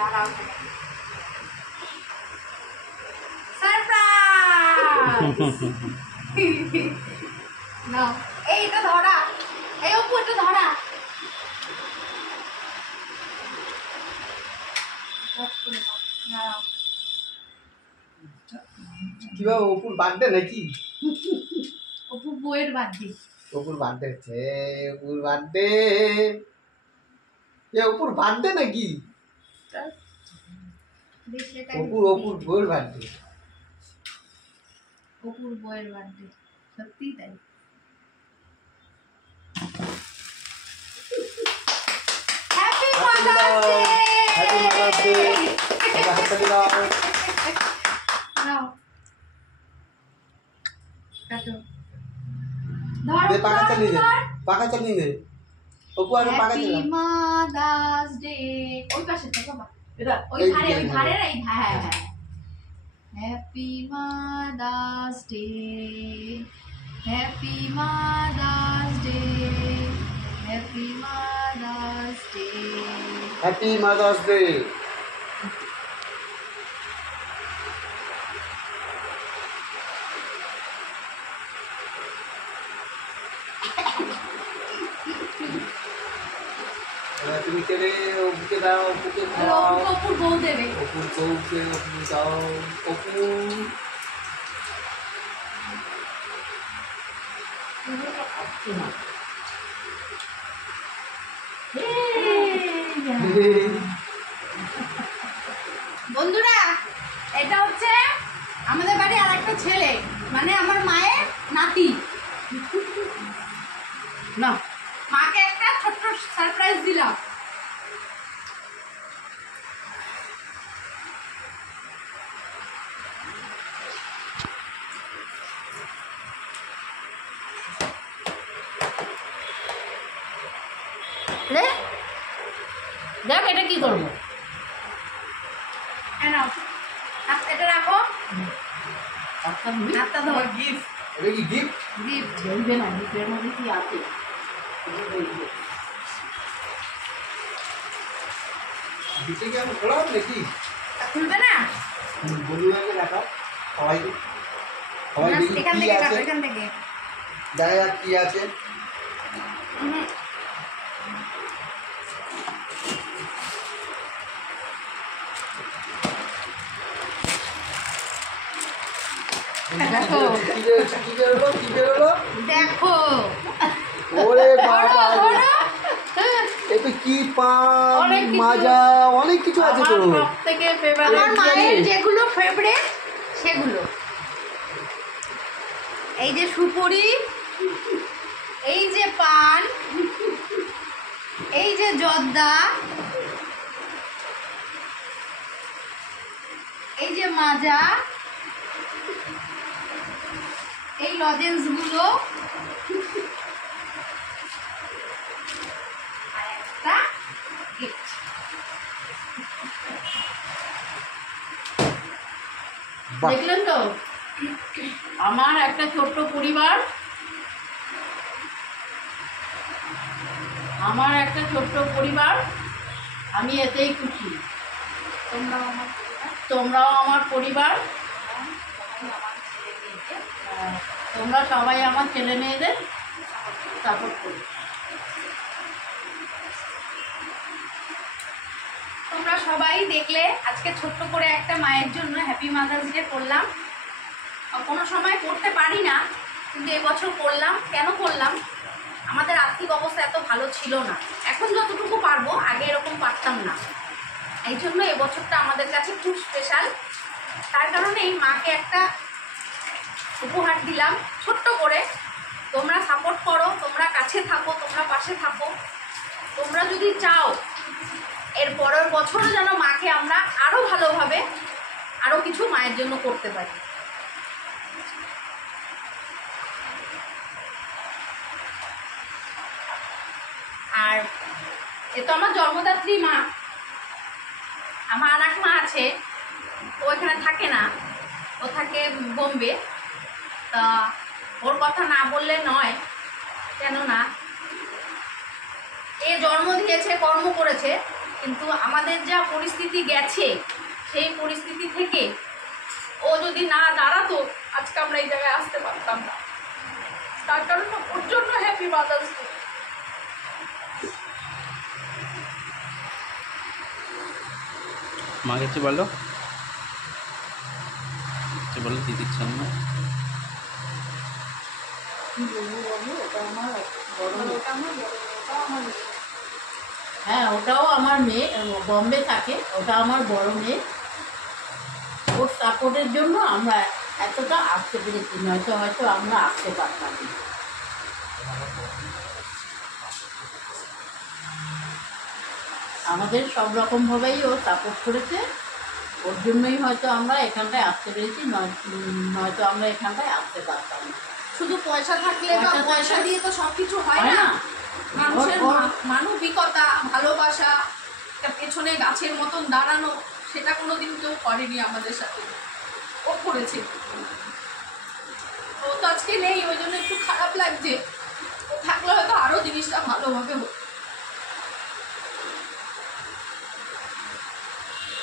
দাঁড়াও সারপ্রাইজ না এইটা ধরা এই অপু এটা ধরা কিভাবে অপুর বার্থডে নাকি? অপু বইয়ের বার্থডে। অপুর বার্থডে হচ্ছে, অপুর বার্থডে। এ অপুর বার্থডে নাকি? অপুর বইয়ের বার্থডে। অপুর বইয়ের বার্থডে সত্যি তাই। Happy mother's day. Happy mother's day. সবাই হাততালি দাও। নাও কাটো ধর দে পাকা চালিয়ে দে, পাকা চালিয়ে দে। অপু আগে পাকা চালা। Happy mother's day. ওই পাশে তো বাবা এটা ওই ধারে এই হ্যাঁ হ্যাঁ happy mother's day happy mother's day happy mother's day happy mother's day. তুমি কেড়ে অপুকে দাও, অপুকে দাও। অপুর বউ দেবে। অপুর বউকে অপু দাও। অপু বন্ধুরা এটা হচ্ছে আমাদের বাড়ি আর একটা ছেলে মানে আমার মায়ের নাতি না মাকে একটা ছোট্ট সারপ্রাইজ দিলাম। দেখ এটা কি করবো এটা রাখো হাতটা ধর গিফট। এটা কি গিফট? গিফট বলবে না গিফটের মধ্যে কি আছে গিফটে কি আমি খোলা হবে নাকি? খুলবে না বন্ধুদেরকে দেখাও সবাইকে, সবাই দেখি এখান কি থেকে আছে, কাটো এখান থেকে দেখা যাক কি আছে। দেখো কি বেরোলো, কি বেরোলো? দেখো ওরে বাবা, এটা কি পান মাজা অনেক কিছু আছে তো। সবথেকে ফেভারিট আমার মায়ের যেগুলো ফেভারিট সেগুলো এই যে সুপুরি এই যে পান এই যে জর্দা এই যে মাজা এই লজেন্স গুলো আর একটা গিফট দেখলেন তো আমার একটা ছোট্ট পরিবার আমি এতেই খুশি। তোমরাও আমার পরিবার তোমরা সবাই আমার ছেলে মেয়েদের সাপোর্ট করো। তোমরা সবাই দেখলে আজকে ছোট্ট করে একটা মায়ের জন্য হ্যাপি মাদার্স ডে করলাম। কোনো সময় করতে পারি না কিন্তু এবছর করলাম। কেন করলাম? আমাদের আর্থিক অবস্থা এত ভালো ছিল না, এখন যতটুকু পারবো আগে এরকম পারতাম না। এই জন্য এবছরটা আমাদের কাছে খুব স্পেশাল। তার কারণে এই মাকে একটা উপহার দিলাম ছোট্ট করে। তোমরা সাপোর্ট করো, তোমরা কাছে থাকো, তোমরা পাশে থাকো। তোমরা যদি চাও এর পরের বছরও যেন মাকে আমরা আরও ভালোভাবে আরও কিছু মায়ের জন্য করতে পারি। আর এ তো আমার জন্মদাত্রী মা। আমার আর এক মা আছে, ও এখানে থাকে না, ও থাকে বোম্বে। তা ওর কথা না বললে নয়, কেননা এ জন্ম দিয়েছে, কর্ম করেছে, কিন্তু আমাদের যা পরিস্থিতি গেছে সেই পরিস্থিতি থেকে ও যদি না দাঁড়াতো আজকে আমরা এই জায়গায় আসতে পারতাম না। তার কারণে ওর জন্য হ্যাপি মাদার্স ডে। মা কিছু বলো, কিছু বলো দিদির জন্য। হ্যাঁ, ওটাও আমার মেয়ে, বম্বে থাকে, ওটা আমার বড় মেয়ে। ওর সাপোর্টের জন্য আমরা এতটা আসতে পেরেছি, নয়তো হয়তো আমরা আসতে পারতাম না। আমাদের সব রকমভাবেই ও সাপোর্ট করেছে, ওর জন্যই হয়তো আমরা এখানটায় আসতে পেরেছি, নয়তো আমরা এখানটায় আসতে পারতাম না। শুধু পয়সা থাকলে বা পয়সা দিয়ে তো সবকিছু হয় না। মানুষের মানবিকতা, ভালোবাসা, একটা পেছনে গাছের মতন দাঁড়ানো, সেটা কোনোদিন কেউ করেনি আমাদের সাথে, ও করেছে। ও তো আজকে নেই, ওই জন্য একটু খারাপ লাগছে। ও থাকলে হয়তো আরো জিনিসটা ভালোভাবে হতো।